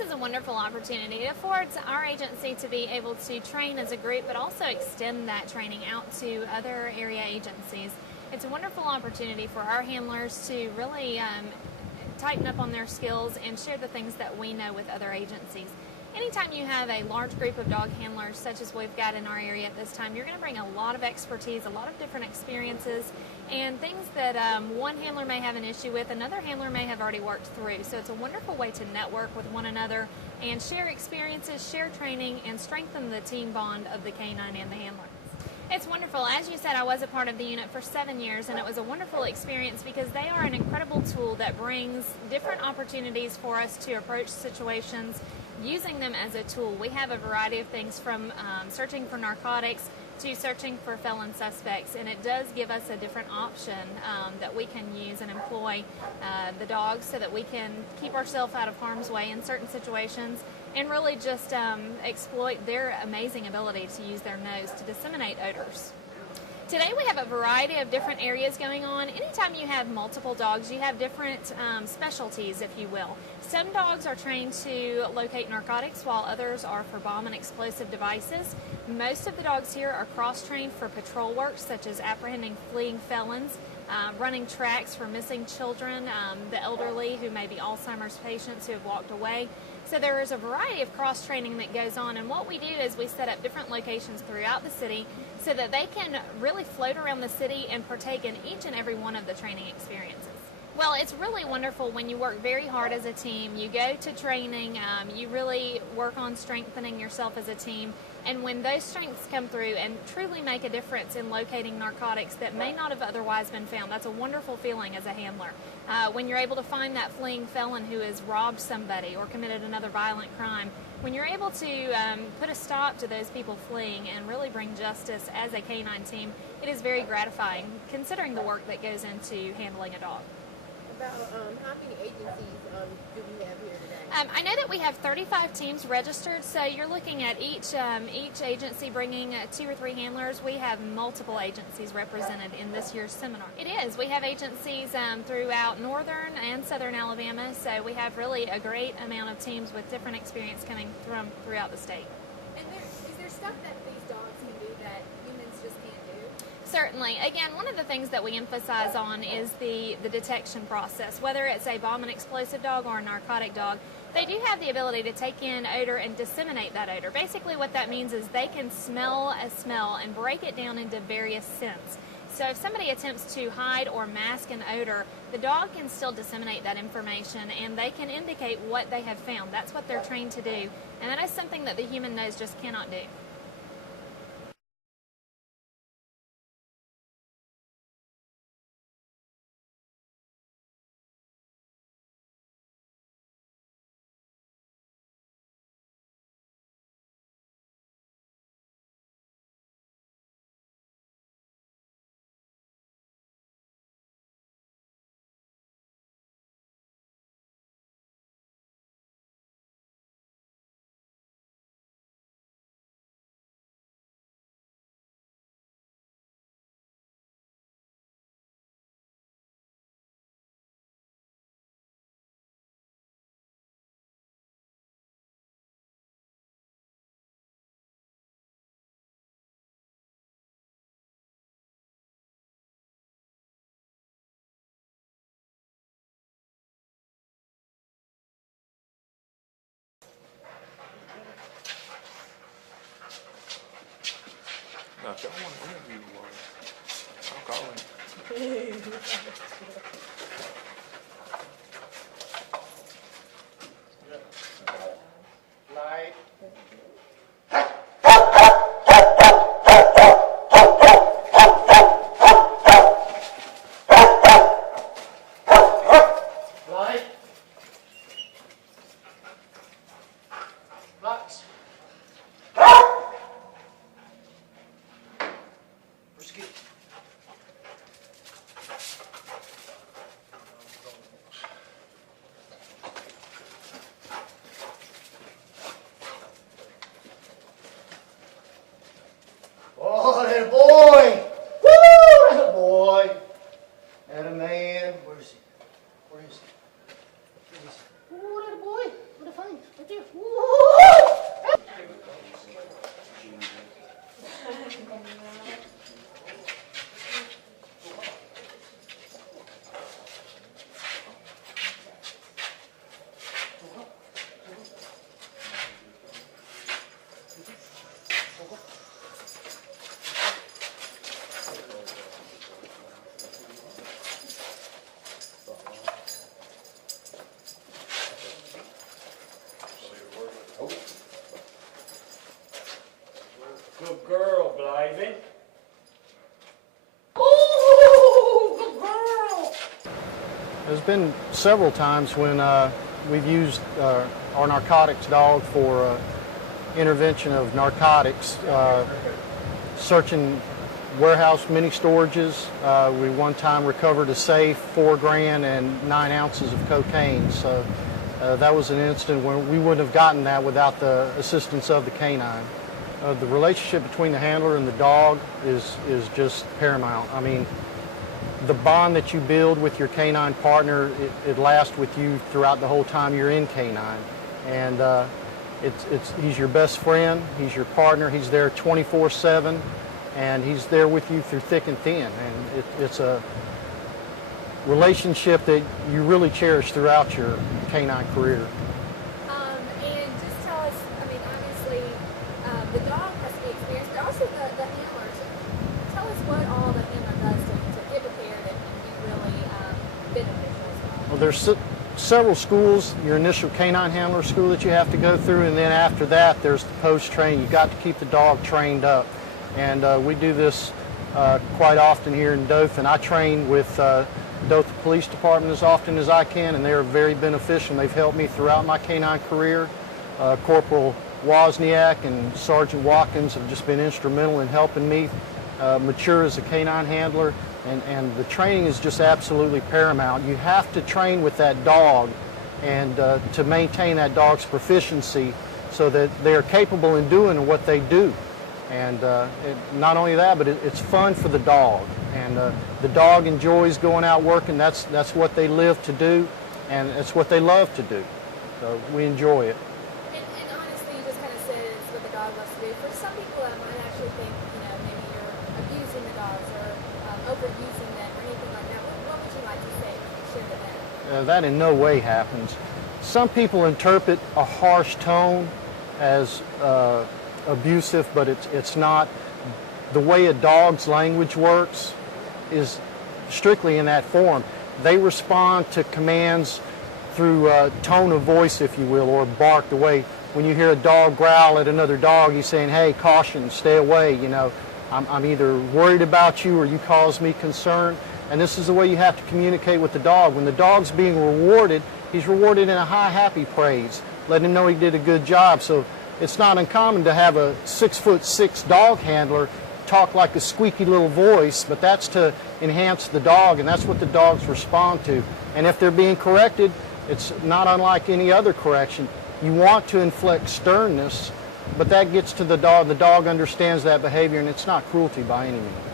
is a wonderful opportunity. It affords our agency to be able to train as a group, but also extend that training out to other area agencies. It's a wonderful opportunity for our handlers to really tighten up on their skills and share the things that we know with other agencies. Anytime you have a large group of dog handlers such as we've got in our area at this time, you're going to bring a lot of expertise, a lot of different experiences, and things that one handler may have an issue with, another handler may have already worked through. So it's a wonderful way to network with one another and share experiences, share training, and strengthen the team bond of the canine and the handler. It's wonderful. As you said, I was a part of the unit for 7 years, and it was a wonderful experience because they are an incredible tool that brings different opportunities for us to approach situations using them as a tool. We have a variety of things from searching for narcotics to searching for felon suspects, and it does give us a different option that we can use and employ the dogs so that we can keep ourselves out of harm's way in certain situations and really just exploit their amazing ability to use their nose to disseminate odors. Today we have a variety of different areas going on. Anytime you have multiple dogs, you have different specialties, if you will. Some dogs are trained to locate narcotics, while others are for bomb and explosive devices. Most of the dogs here are cross-trained for patrol work, such as apprehending fleeing felons, running tracks for missing children, the elderly who may be Alzheimer's patients who have walked away. So there is a variety of cross-training that goes on, and what we do is we set up different locations throughout the city so that they can really float around the city and partake in each and every one of the training experiences. Well, it's really wonderful when you work very hard as a team. You go to training, you really work on strengthening yourself as a team, and when those strengths come through and truly make a difference in locating narcotics that may not have otherwise been found, that's a wonderful feeling as a handler. When you're able to find that fleeing felon who has robbed somebody or committed another violent crime, when you're able to put a stop to those people fleeing and really bring justice as a canine team, it is very gratifying considering the work that goes into handling a dog. About how many agencies do we have here today? I know that we have 35 teams registered, so you're looking at each agency bringing 2 or 3 handlers. We have multiple agencies represented in this year's seminar. It is. We have agencies throughout northern and southern Alabama, so we have really a great amount of teams with different experience coming from throughout the state. And is there stuff that these dogs can do that humans just can't do? Certainly. Again, one of the things that we emphasize on is the detection process. Whether it's a bomb and explosive dog or a narcotic dog, they do have the ability to take in odor and disseminate that odor. Basically what that means is they can smell a smell and break it down into various scents. So if somebody attempts to hide or mask an odor, the dog can still disseminate that information and they can indicate what they have found. That's what they're trained to do, and that is something that the human nose just cannot do. Now, if y'all want to interview one, I'll call him. Light. Light. Lights. Whiskey. Oh, that a boy! Woo! That's a boy. That a man. Where is he? Where is he? Where is he? Oh, that a boy. What a face. Right there. Good girl, Blythe. There's been several times when we've used our narcotics dog for intervention of narcotics, searching warehouse mini storages. We one time recovered a safe, 4 grand and 9 ounces of cocaine. So that was an incident when we wouldn't have gotten that without the assistance of the canine. The relationship between the handler and the dog is just paramount. I mean, the bond that you build with your canine partner, it lasts with you throughout the whole time you're in canine. And he's your best friend, he's your partner, he's there 24/7, and he's there with you through thick and thin. And it's a relationship that you really cherish throughout your canine career. And just tell us, I mean, obviously, the dog has to be experienced, but also the handlers. Tell us what all the handler does to get prepared and be really beneficial as well. Well, there's several schools, your initial canine handler school that you have to go through, and then after that there's the post-training. You've got to keep the dog trained up. And we do this quite often here in Dothan. I train with Dothan Police Department as often as I can, and they're very beneficial. They've helped me throughout my canine career. Corporal Wozniak and Sergeant Watkins have just been instrumental in helping me mature as a canine handler, and the training is just absolutely paramount. You have to train with that dog and to maintain that dog's proficiency so that they're capable in doing what they do. And not only that, but it's fun for the dog, and the dog enjoys going out working. That's what they live to do, and it's what they love to do. So we enjoy it. And honestly, you just kind of said it's what the dog loves to do. For some people that might actually think, you know, maybe you're abusing the dogs or overusing them or anything like that. What would you like to say to share with them? That in no way happens. Some people interpret a harsh tone as abusive, but it's not. The way a dog's language works is strictly in that form. They respond to commands through tone of voice, if you will, or bark. The way when you hear a dog growl at another dog, he's saying, "Hey, caution, stay away. You know, I'm either worried about you or you cause me concern." And this is the way you have to communicate with the dog. When the dog's being rewarded, he's rewarded in a high, happy praise, letting him know he did a good job. So it's not uncommon to have a 6'6" dog handler talk like a squeaky little voice, but that's to enhance the dog, and that's what the dogs respond to. And if they're being corrected, it's not unlike any other correction. You want to inflict sternness, but that gets to the dog. The dog understands that behavior, and it's not cruelty by any means.